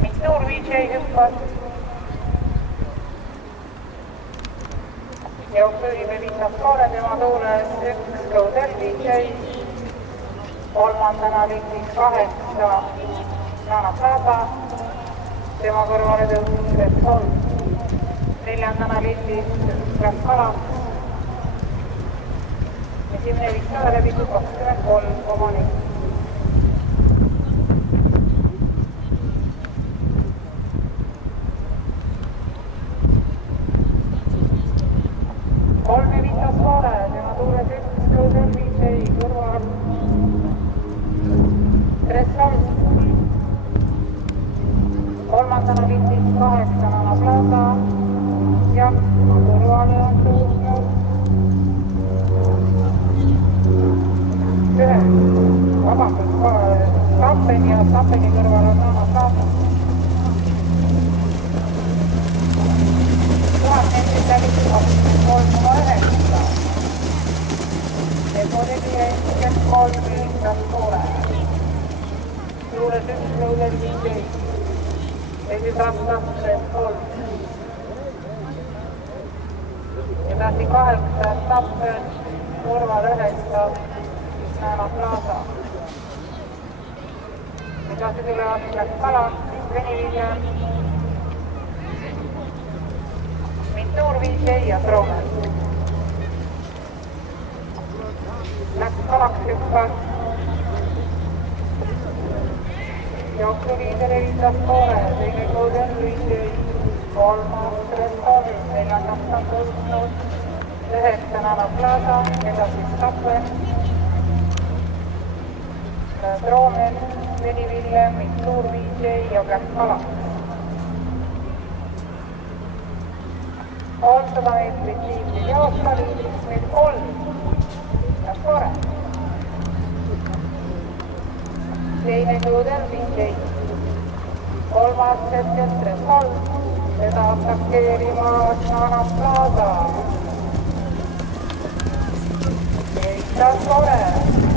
Mintur VJ hüppas. Jõuksime Viitas Kaare, tema tuules 1 Kõudel VJ. Kolmandana lindis 8 Nana Plaza, tema kõrvale tõusis Red Sol. Neljandana lindis Räs Kala. Esimene Viktoria läbitud 23,4. Kolme Viitas Kaare, tema tuules 1 Kõudel VJ kõrval Red Sol. Kolmandana lindis 8 Nana Plaza ja kõrvale on tõusnud Tappen ja Tappeni kõrval on Nana Plaza. 1000 meetrit läbitud 23,9. Tempo tegi 53 Viitas Kaare. Tuules 1 Kõudel VJ. Esitaptas Red Sol. Edasi 8 Tappen, kõrval 9 Nana Plaza. Edasi tulevad Räs Kala, Veniviljem, Mintur VJ ja Troomer. Läks Kalaks hüppas. Jooksuliideri Viitas Kaare, teine Kõudel VJ, kolmas Red Sol, neljandaks on tõusnud 9 Nana Plaza, edasi Tappen, Troomer, Veniviljem, Mintur VJ ja Räs Kala. On 100 meetrit liidril joosta, liidris meil 3 Viitas Kaare. Teine Kõudel VJ, kolmas hetkelt Red Sol, seda atakeerima Nana Plaza. Viitas Kaare.